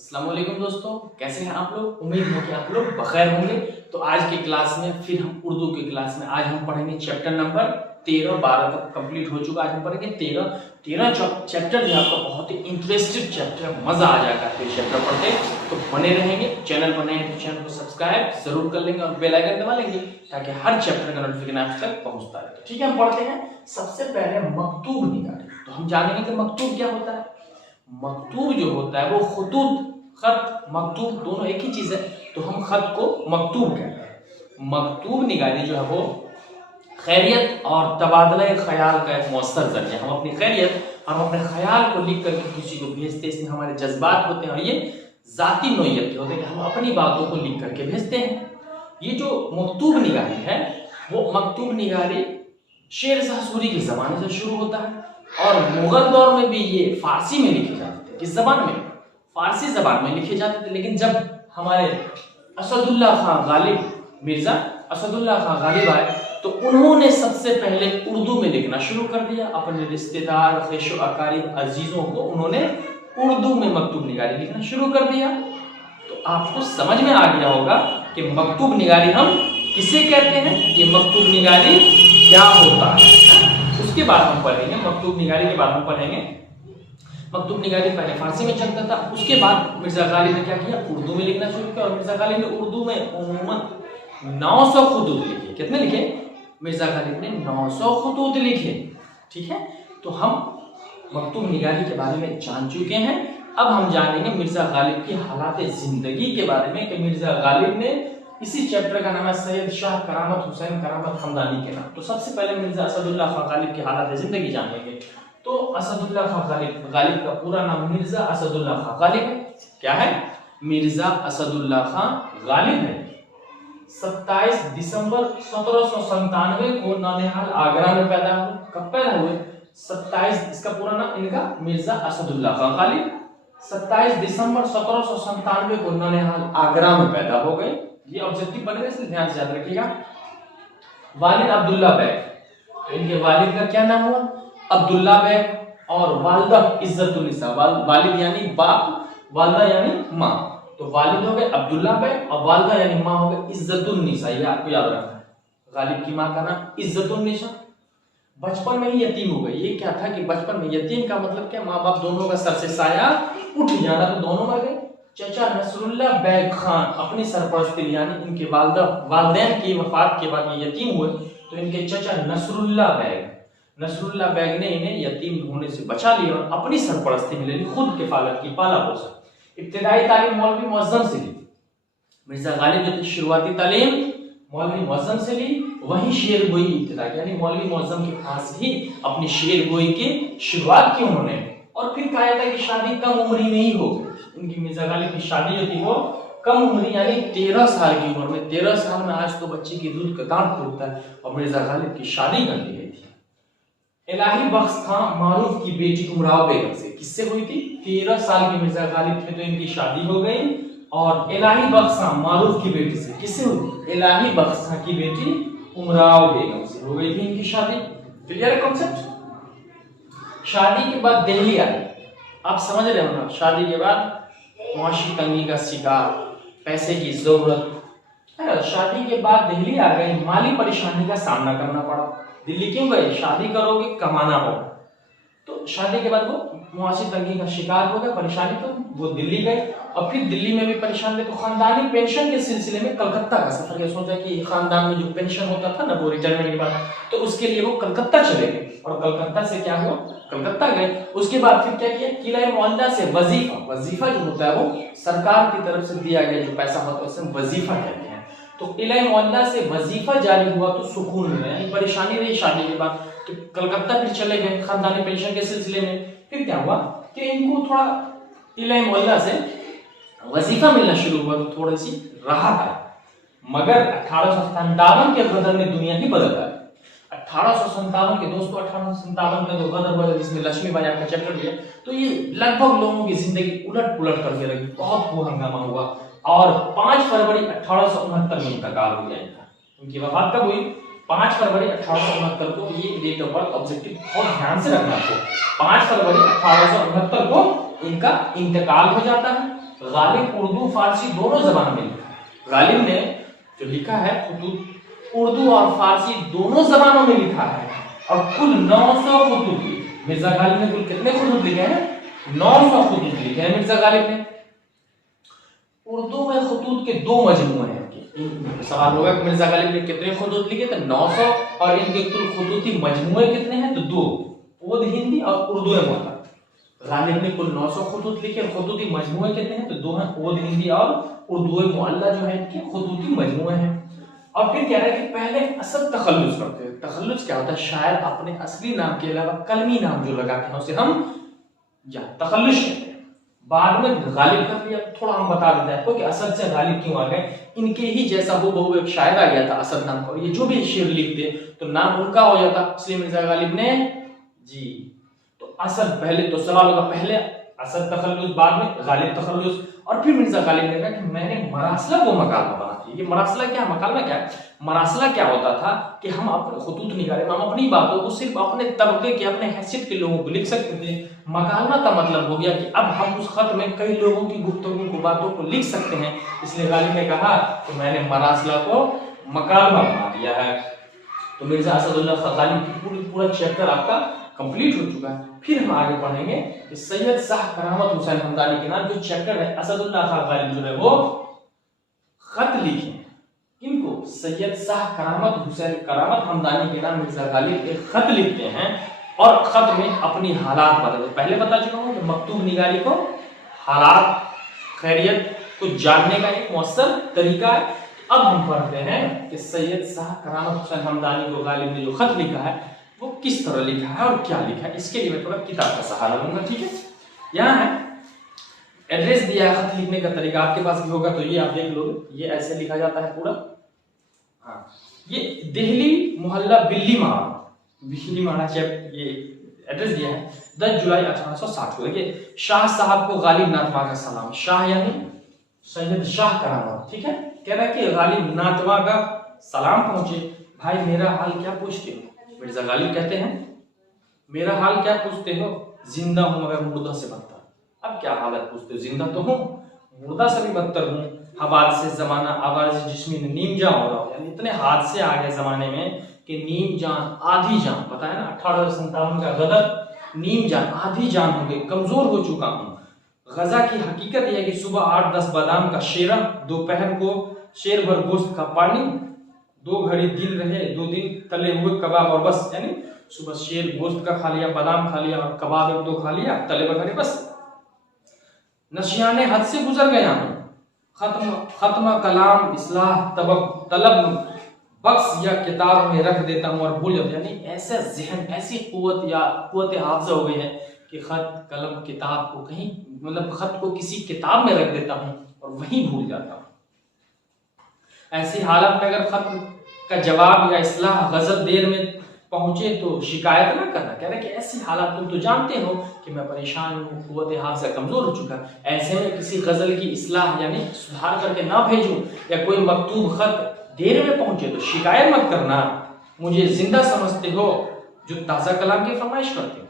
अस्सलाम वालेकुम दोस्तों, कैसे हैं आप लोग। उम्मीद है कि आप लोग बखैर होंगे। तो आज की क्लास में फिर हम उर्दू की क्लास में आज हम पढ़ेंगे चैप्टर नंबर 13। 12 तक कंप्लीट हो चुका। आज हम पढ़ेंगे 13 चैप्टर जो आपका बहुत ही इंटरेस्टिंग चैप्टर है, मजा आ जाएगा फिर चैप्टर पढ़ते। तो बने रहेंगे। चैनल पर नए हैं तो चैनल को सब्सक्राइब जरूर कर लेंगे और बेल आइकन दबा लेंगे ताकि हर चैप्टर का नोटिफिकेशन आप तक पहुंचता रहे। ठीक है, हम पढ़ते हैं। सबसे पहले मकतूब निगारी। तो हम जानेंगे कि मकतूब क्या होता है। मकतूब जो होता है वो खुतूत, खत, मकतूब दोनों एक ही चीज है। तो हम खत को मकतूब कहते हैं। मकतूब निगारी जो है वो खैरियत और तबादला ख्याल का एक मौसर जरिया। हम अपनी खैरियत और हम अपने ख्याल को लिख करके किसी को भेजते हैं। इसमें हमारे जज्बात होते हैं और ये जाती नोयत के होते हैं कि हम अपनी बातों को लिख करके भेजते हैं। ये जो मकतूब निगारी है वो मकतूब निगारी शेरशाह सूरी के जमाने से शुरू होता है और मुगल दौर में भी ये फारसी में लिखे जाते थे। किस जबान में? फारसी जबान में लिखे जाते थे। लेकिन जब हमारे असदुल्ला खां गालिब, मिर्जा असदुल्ला खां गालिब आए तो उन्होंने सबसे पहले उर्दू में लिखना शुरू कर दिया। अपने रिश्तेदार, ख़ुशो अकारीब, अजीजों को उन्होंने उर्दू में मकतूब निगारी लिखना शुरू कर दिया। तो आपको समझ में आ गया होगा कि मकतूब निगारी हम किसे कहते हैं, ये मकतूब निगारी क्या होता है। उसके बाद हम पढ़ेंगे मकतूब निगारी के बाद हम पढ़ेंगे मकतूब निगारी पहले फारसी में चलता था। उसके बाद मिर्जा गालिब ने क्या किया, उर्दू में लिखना शुरू किया। और मिर्जा गालिब ने उर्दू में उम्मूमन 900 खुतूत लिखे। कितने लिखे? मिर्जा गालिब ने 900 खुतूत लिखे। ठीक है, तो हम मकतूब निगारी के बारे में जान चुके हैं। अब हम जानेंगे मिर्जा गालिब की हालात जिंदगी के बारे में कि मिर्जा गालिब ने, इसी चैप्टर का नाम है सैयद शाह करामत हुसैन करामत हमदानी के नाम। तो सबसे पहले मिर्जा असदुल्ला खां गालिब की हालात जिंदगी जानेंगे। तो असदुल्ला खां गालिब का पूरा नाम मिर्जा असदुल्ला खां गालिब है। क्या है? मिर्जा असदुल्ला खां गालिब है। 27 दिसंबर 1797 को नौनिहाल आगरा में पैदा हुए। कब पैदा हुए? 27, इसका पूरा नाम इनका मिर्जा असदुल्ला खां गालिब 27 दिसंबर 1797 को नौनिहाल आगरा में पैदा हो गए। ये ऑब्जेक्टिव बनेगा, इसलिए ध्यान से याद रखिएगा। वालिद अब्दुल्ला बैग, तो इनके वालिद का क्या नाम हुआ? अब्दुल्ला बैग। और वालिदा इज्जतुन्निसा, वालिद यानी बाप, वालिदा यानी माँ। तो वालिद हो गए अब्दुल्ला बैग और वालिदा यानी माँ हो गए इज्जतुन्निसा। ये आपको याद रखना है। गालिब की माँ का नाम इज्जतुन्निसा। बचपन में ही यतीम हो गई। ये क्या था कि बचपन में यतीम का मतलब क्या, माँ बाप दोनों का सर से साया उठ जाना, तो दोनों मर गए। चचा नसरुल्ला बैग खान अपनी सरपरस्ती यानी इनके वालिदैन की वफात के बाद ये यतीम हुए। तो इनके चचा नसरुल्ला बैग ने इन्हें यतीम होने से बचा लिया और अपनी सरपरस्ती में ले ली, खुद किफालत की, पाला पोसा। इब्तिदाई तालीम मौलवी मुअज्जम से ली। मिर्जा गालिब जो शुरुआती तालीम मौलवी मुअज्जम से ली, वही शेर गोई इब्तिदा यानी मौलवी मुअज्जम के पास ही अपनी शेर गोई की शुरुआत की उन्होंने। और फिर कहा जाता है कि शादी कम उम्र में ही हो गई। इनकी मिर्जा गालिब की शादी जो थी वो कम उम्र यानी 13 साल की उम्र में। 13 साल में आज तो बच्चे की दूध का दांत टूटता है और मिर्जा गालिब की शादी कर दी गई थी। इलाही बख्श खां मारूफ की बेटी उमराव बेगम से। किससे हुई थी? 13 साल की मिर्जा गालिब थे तो इनकी शादी हो गई और इलाही बख्श खां मारूफ की बेटी से। किससे हुई? इलाही बख्श खां की बेटी उमराव बेगम से हो गई थी इनकी शादी। क्लियर है कॉन्सेप्ट? शादी के बाद दिल्ली आई। आप समझ रहे हो ना, शादी के बाद मुआशी तंगी का शिकार, पैसे की जरूरत। शादी के बाद दिल्ली आ गई, माली परेशानी का सामना करना पड़ा। दिल्ली क्यों गए? शादी करोगे, कमाना होगा। तो शादी के बाद वो मुआशी तंगी का शिकार हो गए, परेशानी, तो वो दिल्ली गए। और फिर दिल्ली में भी परेशान थे तो खानदानी पेंशन के सिलसिले में कलकत्ता का सफर किया। सोचा कि खानदान में जो पेंशन होता था ना वो रिटायरमेंट के बाद, तो उसके लिए वो कलकत्ता चले गए। और कलकत्ता से क्या हुआ? कलकत्ता गए। उसके बाद फिर क्या किया? किला मोहल्ला से वजीफा जो होता है वो सरकार की तरफ से दिया गया जो पैसा होता है उसे वजीफा कहते हैं। तो किला मोहल्ला से वजीफा जारी हुआ तो सुकून मिला, यानी परेशानी रही शादी के बाद। तो कलकत्ता फिर चले गए खानदानी पेंशन के सिलसिले में। फिर क्या हुआ कि इनको थोड़ा किला मोहल्ला से वजीफा मिलना शुरू हुआ तो थोड़ी सी राहत आई। मगर 1857 के गदर ने दुनिया ही बदल दी। 1857 के दोस्तों, 1857 का जो गदर हुआ जिसमें लक्ष्मीबाई आपका चैप्टर दिया, तो ये लगभग लोगों की जिंदगी उलट पुलट करके रखी। बहुत वो हंगामा हुआ और 5 फरवरी 1869 में इंतकाल हो गया इनका। उनकी वफात कब हुई? 5 फरवरी 1869 को। ये डेट ऑफ बर्थ ऑब्जेक्टिव बहुत ध्यान से रखना आपको। 5 फरवरी 1869 को इनका इंतकाल हो जाता है। गालिब उर्दू फारसी दोनों जबान में लिखा है। गालिब ने जो लिखा है खुतूत उर्दू और फारसी दोनों जबानों में लिखा है और कुल 900 खुतूत लिखे। मिर्जा गालिब ने कुल कितने खुतूत लिखे हैं? 900 खुतूत लिखे हैं मिर्जा गालिब ने। उर्दू में खुतूत के दो मजमूए हैं। सवाल होगा कि मिर्जा गालिब ने कितने खुतूत लिखे? तो 900 और इनके कुल खुतूती मजमूए कितने हैं? तो दो, ओद हिंदी और उर्दू मुअल्ला। गालिब ने कुल 900 खुतूत लिखे। खुतूती मजमूए कितने हैं? तो दो हैं, ओद हिंदी और उर्दू मुअल्ला जो है इनके खुतूती मजमूए हैं। और फिर कह रहा है कि पहले असल तखल्लुस करते हैं। तखल्लुस क्या होता है? शायर अपने असली नाम के अलावा कलमी नाम जो लगाते हैं उसे हम या तखल्लुस कहते हैं। बाद में गालिब कर लिया। थोड़ा हम बता देते हैं आपको कि असद से गालिब क्यों आ गए। इनके ही जैसा हूबहू एक शायर आ गया था असद नाम का, ये जो भी शेर लिखते तो नाम उनका हो जाता, इसलिए मिर्जा गालिब ने जी। तो असद पहले, तो सवाल होगा पहले असद तखल्लुस बाद में गालिब तखल्लुस। और फिर मिर्जा गालिब ने कहा कि मैंने मरासला को मकालमा बना दिया। ये मरासला क्या, मकालमा क्या? मरासला क्या होता था कि हम अपने खुतूत निगारे में हम अपनी बातों को सिर्फ अपने तबके के, अपने हैसियत के लोगों को लिख सकते थे। मकालमा का मतलब हो गया कि अब हम उस खत में कई लोगों की गुफ्तगू को, बातों को लिख सकते हैं। इसलिए गालिब ने कहा कि मैंने मरासला को मकालमा बना दिया है। तो मिर्जा असदुल्लाह गालिब की पूरा चैप्टर आपका कंप्लीट हो चुका है। फिर हम आगे पढ़ेंगे कि सैयद शाह करामत हुसैन हमदानी के नाम जो चैप्टर है, असदुल्लाह खां गालिब जो है वो खत लिखे। किनको? सैयद शाह करामत हुसैन करामत हमदानी के नाम मिर्जा गालिब एक खत लिखते हैं और खत में अपनी हालात बताते। पहले बता चुका हूं कि मकतूब निगारी को हालात खैरियत को जानने का एक मौसर तरीका है। अब हम पढ़ते हैं कि सैयद शाह करामत हुसैन हमदानी को गालिब ने जो खत लिखा है वो किस तरह लिखा है और क्या लिखा है। इसके लिए मैं थोड़ा किताब का सहारा लूंगा। ठीक है, यहाँ है एड्रेस दिया है। खत लिखने का तरीका आपके पास भी होगा तो ये आप देख लोगे। ये ऐसे लिखा जाता है पूरा। हाँ, ये दिल्ली मोहल्ला बिल्ली माड़ा ये एड्रेस दिया है 10 जुलाई 1860 को। देखिए, शाह साहब को गालिब नातवा का सलाम। शाह यानी सैयद शाह करामत। ठीक है, कह रहा है कि गालिब नातवा का सलाम पहुंचे। भाई मेरा हाल क्या पूछते हो? मिर्जा गालिब कहते हैं मेरा हाल क्या पूछते हो? जिंदा हूं मगर मुर्दा से बदतर। अब क्या हालत पूछते हो? जिंदा तो हूं, मुर्दा से भी बदतर हूं। हवाद से जमाना आवाज जिस्मी ने नीम जान हो रहा हो। यानी इतने हादसे आ गए जमाने में कि नीम जान आधी जान, पता है ना 1857 का गदर, नीम जान आधी जान हो गई, कमजोर हो चुका हूं। गजा की हकीकत यह है कि सुबह 8-10 बादाम का शेरा, दोपहर को शेर भर गोश्त का पानी, 2 घड़ी दिन रहे 2 दिन तले हुए कबाब और बस। यानी सुबह शेर गोश्त का खा लिया, बादाम खा लिया और कबाब 1-2 खा लिया, तले बघारे बस। नशियाने हद से गुजर गया हूं। खत्म कलाम इस्लाह तलब बक्स या किताब में रख देता हूं और भूल जाता। यानी ऐसा जहन, ऐसी कुव्वत या कुव्वत हाफिजा हो गई है कि खत कलम किताब को कहीं, मतलब खत को किसी किताब में रख देता हूं और वहीं भूल जाता हूं। ऐसी हालत में अगर खत का जवाब या इस्लाह गजल देर में पहुंचे तो शिकायत ना करना। कह रहे कि ऐसी हालत तुम तो जानते हो कि मैं परेशान हूँ, कुव्वत हाफिजा कमजोर हो चुका। ऐसे में किसी गजल की इस्लाह यानी सुधार करके ना भेजूं या कोई मकतूब खत देर में पहुंचे तो शिकायत मत करना। मुझे जिंदा समझते हो जो ताजा कलाम की फरमाइश करते हो।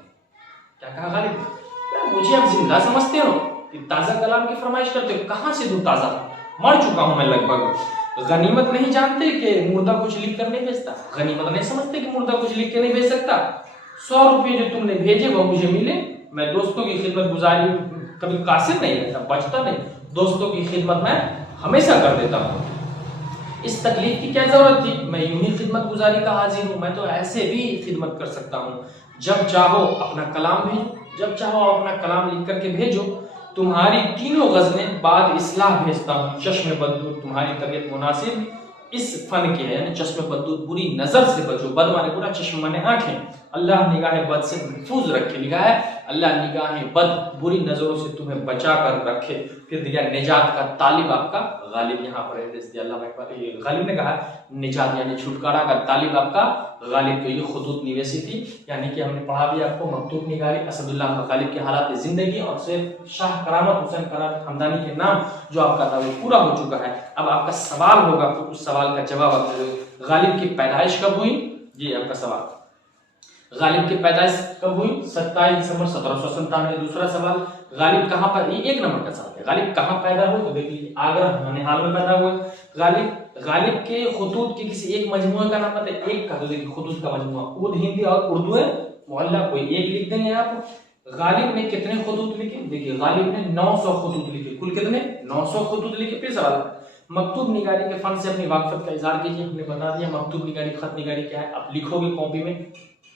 क्या कहा गालिब ने? मुझे आप जिंदा समझते हो कि ताजा कलाम की फरमाइश करते हो? कहां से दूं ताजा? मर चुका हूं मैं लगभग। गनीमत नहीं जानते कि मुर्दा कुछ लिख कर नहीं भेजता? गनीमत नहीं समझते कि मुर्दा कुछ लिख के नहीं भेज सकता? 100 रुपये जो तुमने भेजे वो मुझे मिले। मैं दोस्तों की खिदमत गुजारी कभी कासिर नहीं रहता, बचता नहीं। दोस्तों की खिदमत मैं हमेशा कर देता हूँ। इस तकलीफ की क्या जरूरत थी? मैं यूं ही खिदमत गुजारी का हाजिर हूं। मैं तो ऐसे भी खिदमत कर सकता हूँ। जब चाहो अपना कलाम भेजो, जब चाहो अपना कलाम लिख करके भेजो। तुम्हारी 3 गजलें बाद इस्लाह भेजता हूँ। चश्मे बददूर तुम्हारी तबीयत मुनासिब इस फन के है। चश्मे बददूर बुरी नजर से बचो। बद माने बुरा, चश्मे माने आंखें। अल्लाह निगाह बद से महफूज रखे। लिखा है अल्लाह निगाह बद बुरी नजरों से तुम्हें बचा कर रखे। फिर दिया निजात का तालिब आपका गालिब। यहाँ पर एड्रेस दिया अल्लाह गालिब ने कहा निजात यानी छुटकारा का तालिब आपका गालिब। तो ये खुतूत निवेसी थी। यानी कि हमने पढ़ा भी आपको मकतूब निगारी असदुल्लाह गालिब के हालात जिंदगी और सिर्फ शाह करामत हुसैन करामत हमदानी के नाम जो आपका था वो पूरा हो चुका है। अब आपका सवाल होगा तो उस सवाल का जवाब आप गालिब की पैदाइश कब हुई? ये आपका सवाल। गालिब की पैदाइश कब हुई? 27 दिसंबर 1797। दूसरा सवाल, गालिब कहाँ पर, ये 1 नंबर का सवाल है, गालिब कहाँ पैदा हुए? तो देख लीजिए आगरा ननिहाल में पैदा हुए। गालिब के खुतूत के किसी एक मजमूए का नाम बताइए, एक का, तो देखिए खुतूत का मजमूआ उर्दू हिंदी और उर्दू मोहल्ला, कोई एक लिख देंगे आप। गालिब ने कितने खुतूत लिखे? देखिए गालिब ने 900 खुतूत लिखे, कुल कितने? 900 खुतूत लिखे। फिर सवाल, मकतूब निगारी के फन से अपनी वाकफियत का इजहार कीजिए। हमने बता दिया मकतूब निगारी, खत निगारी क्या है, आप लिखोगे कॉपी में।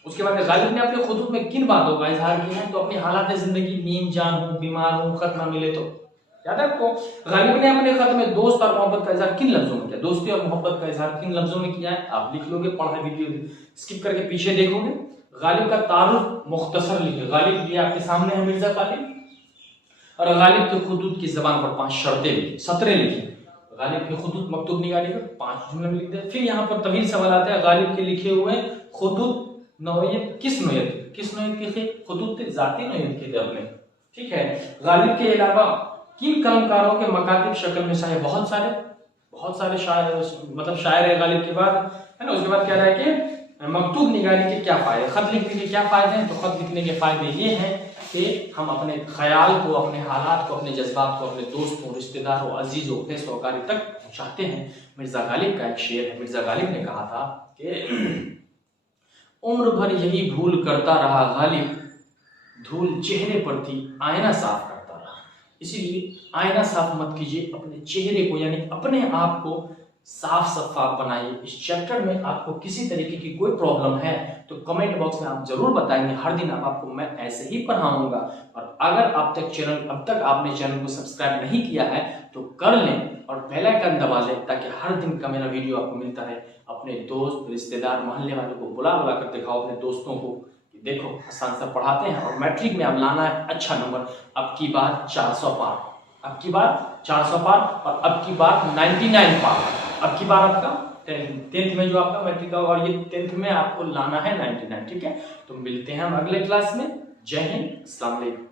उसके बाद गालिब ने अपने खुतूत में किन बातों का इजहार किया है? तो अपनी हालात जिंदगी, नीम जान हूँ, बीमार हूँ, खत ना मिले तो। याद है आपको? गालिब ने अपने खत में दोस्त और मोहब्बत का इजहार किन लफ्जों में किया? दोस्ती और मोहब्बत का इजहार किन लफ्जों में किया है? आप लिख लोगे, पढ़ा वीडियो स्किप करके पीछे देखोगे। गालिब का तारुफ मुख्तसर लिखे, गालिब ये आपके सामने है, मिर्जा गालिब। और गालिब के खुतूत की जबान पर 5 शर्तें लिखी, 17 लिखी। गालिब के खुतूत मकतूब निगारी पर 5 जुमले में लिख दे। फिर यहाँ पर तवील सवाल आता है, गालिब के लिखे हुए खुतूत नौयत किस नौयत की थे? खुतूत जाती नौयत की थे अपने, ठीक है। गालिब के अलावा किन कलमकारों के मकातिब शक्ल में शायर? बहुत सारे शायर, मतलब शायर है गालिब के बाद, है ना। उसके बाद क्या रहा कि मकतूब निगारी के क्या फायदे, खत लिखने के क्या फायदे हैं? तो खत लिखने के फायदे ये हैं कि हम अपने ख्याल को, अपने हालात को, अपने जज्बात को अपने दोस्तों, रिश्तेदारों, अजीजों, फैसलोकारी तक पहुंचाते हैं। मिर्जा गालिब का एक शेर है, मिर्जा गालिब ने कहा था कि उम्र भर यही भूल करता रहा गालिब, धूल चेहरे पर थी आईना साफ करता रहा। इसीलिए आईना साफ मत कीजिए, अपने चेहरे को यानी अपने आप को साफ शफाफ बनाइए। इस चैप्टर में आपको किसी तरीके की कोई प्रॉब्लम है तो कमेंट बॉक्स में आप जरूर बताएंगे। हर दिन आपको मैं ऐसे ही पढ़ाऊंगा। और अगर अब तक आपने चैनल को सब्सक्राइब नहीं किया है तो कर लें और बेल आइकन दबा लें, ताकि हर दिन का मेरा वीडियो आपको मिलता रहे। अपने दोस्त, रिश्तेदार, मोहल्ले वालों को बुला कर दिखाओ, अपने दोस्तों को, देखो हसन सर पढ़ाते हैं। और मैट्रिक में अब लाना है अच्छा नंबर, अब की बार 400 पार, अब की बार 400 पार, और अब की बार 99 पार। अब की बार आपका 10th में जो आपका मैट्रिक का, और ये 10th में आपको लाना है 99, ठीक है। तो मिलते हैं हम अगले क्लास में। जय हिंद, अस्सलाम वालेकुम।